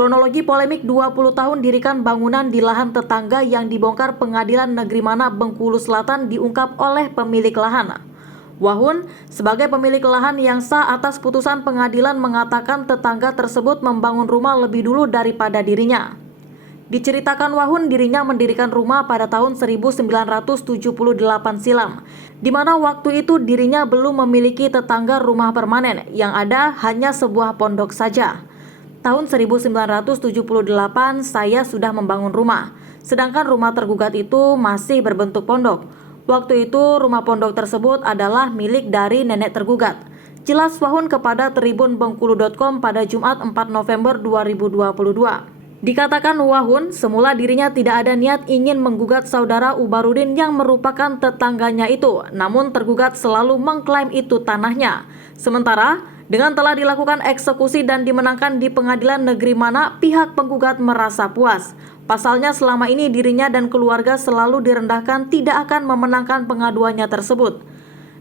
Kronologi polemik 20 tahun dirikan bangunan di lahan tetangga yang dibongkar Pengadilan Negeri Mana Bengkulu Selatan diungkap oleh pemilik lahan. Wahun, sebagai pemilik lahan yang sah atas putusan pengadilan mengatakan tetangga tersebut membangun rumah lebih dulu daripada dirinya. Diceritakan Wahun dirinya mendirikan rumah pada tahun 1978 silam, di mana waktu itu dirinya belum memiliki tetangga rumah permanen, yang ada hanya sebuah pondok saja. Tahun 1978 saya sudah membangun rumah, sedangkan rumah tergugat itu masih berbentuk pondok. Waktu itu rumah pondok tersebut adalah milik dari nenek tergugat. Jelas Wahun kepada tribunbengkulu.com pada Jumat 4 November 2022. Dikatakan Wahun, semula dirinya tidak ada niat ingin menggugat saudara Ubarudin yang merupakan tetangganya itu, namun tergugat selalu mengklaim itu tanahnya. Sementara, dengan telah dilakukan eksekusi dan dimenangkan di Pengadilan Negeri Mana, pihak penggugat merasa puas. Pasalnya selama ini dirinya dan keluarga selalu direndahkan tidak akan memenangkan pengaduannya tersebut.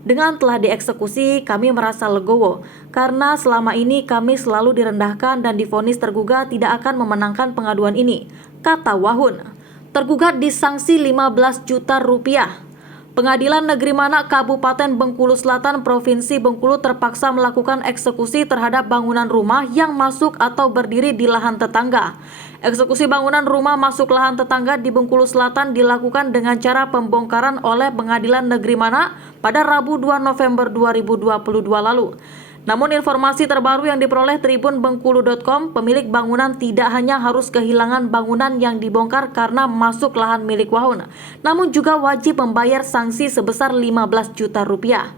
Dengan telah dieksekusi, kami merasa legowo, karena selama ini kami selalu direndahkan dan divonis tergugat tidak akan memenangkan pengaduan ini, kata Wahun. Tergugat disanksi 15 juta rupiah. Pengadilan Negeri Mana Kabupaten Bengkulu Selatan Provinsi Bengkulu terpaksa melakukan eksekusi terhadap bangunan rumah yang masuk atau berdiri di lahan tetangga. Eksekusi bangunan rumah masuk lahan tetangga di Bengkulu Selatan dilakukan dengan cara pembongkaran oleh Pengadilan Negeri Mana pada Rabu 2 November 2022 lalu. Namun informasi terbaru yang diperoleh tribunbengkulu.com, pemilik bangunan tidak hanya harus kehilangan bangunan yang dibongkar karena masuk lahan milik Wahun, namun juga wajib membayar sanksi sebesar 15 juta rupiah.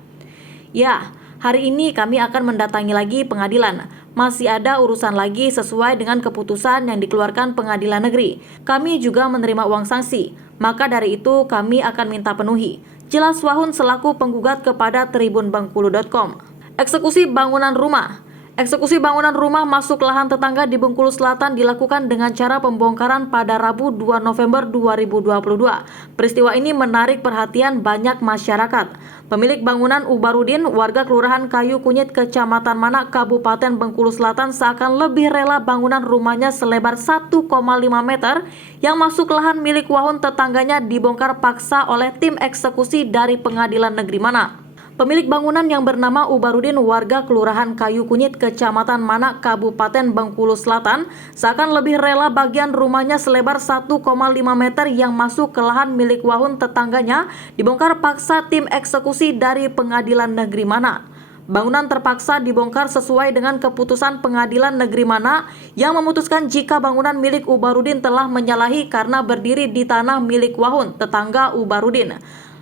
Ya, hari ini kami akan mendatangi lagi pengadilan. Masih ada urusan lagi sesuai dengan keputusan yang dikeluarkan pengadilan negeri. Kami juga menerima uang sanksi, maka dari itu kami akan minta penuhi. Jelas Wahun selaku penggugat kepada tribunbengkulu.com. Eksekusi bangunan rumah. Eksekusi bangunan rumah masuk lahan tetangga di Bengkulu Selatan dilakukan dengan cara pembongkaran pada Rabu 2 November 2022. Peristiwa ini menarik perhatian banyak masyarakat. Pemilik bangunan Ubarudin, warga Kelurahan Kayu Kunyit, Kecamatan Mana, Kabupaten Bengkulu Selatan seakan lebih rela bangunan rumahnya selebar 1,5 meter yang masuk lahan milik Wahun tetangganya dibongkar paksa oleh tim eksekusi dari Pengadilan Negeri Mana. Pemilik bangunan yang bernama Ubarudin, warga Kelurahan Kayu Kunyit, Kecamatan Mana, Kabupaten Bengkulu Selatan, seakan lebih rela bagian rumahnya selebar 1,5 meter yang masuk ke lahan milik Wahun tetangganya dibongkar paksa tim eksekusi dari Pengadilan Negeri Mana. Bangunan terpaksa dibongkar sesuai dengan keputusan Pengadilan Negeri Mana yang memutuskan jika bangunan milik Ubarudin telah menyalahi karena berdiri di tanah milik Wahun, tetangga Ubarudin.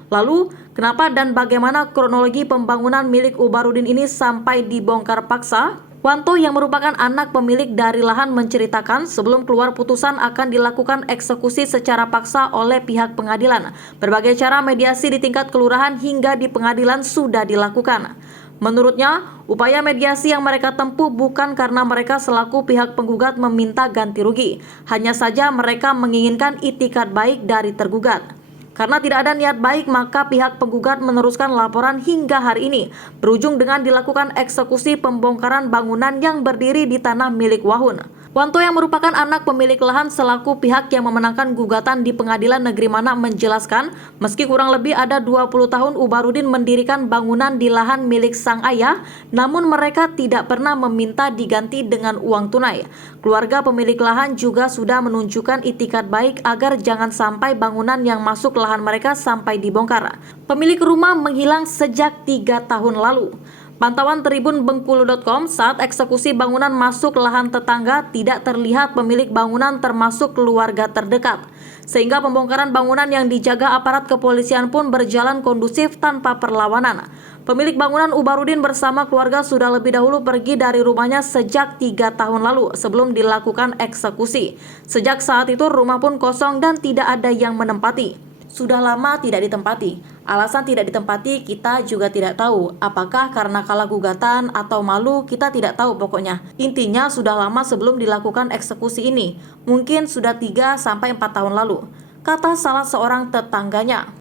Lalu, kenapa dan bagaimana kronologi pembangunan milik Ubarudin ini sampai dibongkar paksa? Wanto yang merupakan anak pemilik dari lahan menceritakan sebelum keluar putusan akan dilakukan eksekusi secara paksa oleh pihak pengadilan. Berbagai cara mediasi di tingkat kelurahan hingga di pengadilan sudah dilakukan. Menurutnya, upaya mediasi yang mereka tempuh bukan karena mereka selaku pihak penggugat meminta ganti rugi. Hanya saja mereka menginginkan itikat baik dari tergugat. Karena tidak ada niat baik, maka pihak penggugat meneruskan laporan hingga hari ini, berujung dengan dilakukan eksekusi pembongkaran bangunan yang berdiri di tanah milik Wahun. Wanto yang merupakan anak pemilik lahan selaku pihak yang memenangkan gugatan di Pengadilan Negeri Mana menjelaskan, meski kurang lebih ada 20 tahun Ubarudin mendirikan bangunan di lahan milik sang ayah, namun mereka tidak pernah meminta diganti dengan uang tunai. Keluarga pemilik lahan juga sudah menunjukkan itikat baik agar jangan sampai bangunan yang masuk lahan mereka sampai dibongkar. Pemilik rumah menghilang sejak 3 tahun lalu. Pantauan tribunbengkulu.com, saat eksekusi bangunan masuk lahan tetangga tidak terlihat pemilik bangunan termasuk keluarga terdekat. Sehingga pembongkaran bangunan yang dijaga aparat kepolisian pun berjalan kondusif tanpa perlawanan. Pemilik bangunan Ubarudin bersama keluarga sudah lebih dahulu pergi dari rumahnya sejak 3 tahun lalu sebelum dilakukan eksekusi. Sejak saat itu rumah pun kosong dan tidak ada yang menempati. Sudah lama tidak ditempati. Alasan tidak ditempati kita juga tidak tahu. Apakah karena kalah gugatan atau malu, kita tidak tahu pokoknya. Intinya sudah lama sebelum dilakukan eksekusi ini. Mungkin sudah 3-4 tahun lalu, kata salah seorang tetangganya.